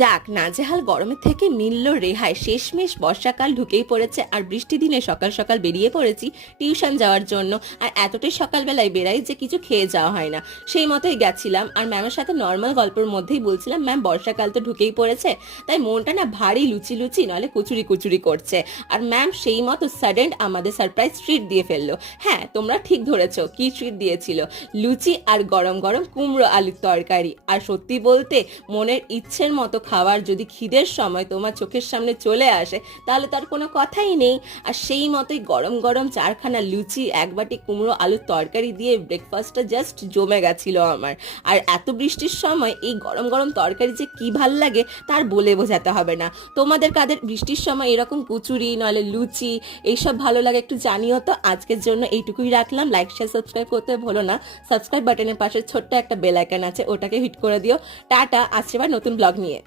যাক, নাজেহাল গরমের থেকে মিলল রেহাই। শেষমেশ বর্ষাকাল ঢুকেই পড়েছে আর বৃষ্টি দিনে সকাল সকাল বেরিয়ে পড়েছি টিউশন যাওয়ার জন্য। আর এতটাই সকালবেলায় বেরাই যে কিছু খেয়ে যাওয়া হয় না। সেই মতোই গেছিলাম আর ম্যামের সাথে নর্মাল গল্পের মধ্যেই বলছিলাম, ম্যাম বর্ষাকাল তো ঢুকেই পড়েছে, তাই মনটা না ভারী লুচি লুচি নলে কুচুরি কুচুরি করছে। আর ম্যাম সেই মতো সাডেন আমাদের সারপ্রাইজ ট্রিট দিয়ে ফেললো। হ্যাঁ, তোমরা ঠিক ধরেছো, কি ট্রিট দিয়েছিল? লুচি আর গরম গরম কুমড়ো আলুর তরকারি। আর সত্যি বলতে মনের ইচ্ছের মতো খাবার যদি খিদের সময় তোমার চোখের সামনে চলে আসে তাহলে তার কোনো কথাই নেই। আর সেই মতোই গরম গরম চারখানা লুচি, এক বাটি কুমড়ো আলুর তরকারি দিয়ে ব্রেকফাস্টটা জাস্ট জমে গেছিল আমার। আর এত বৃষ্টির সময় এই গরম গরম তরকারি যে কি ভাল লাগে তার বলে বোঝাতে হবে না। তোমাদের কাদের বৃষ্টির সময় এরকম কুচুরি নলে লুচি এইসব ভালো লাগে একটু জানিও তো। আজকের জন্য এইটুকুই রাখলাম। লাইক শেয়ার সাবস্ক্রাইব করতে ভুলো না। সাবস্ক্রাইব বাটনের পাশে ছোট্ট একটা বেল আইকন আছে, ওটাকে হিট করে দিও। টাটা, আসছে এবার নতুন ব্লগ নিয়ে।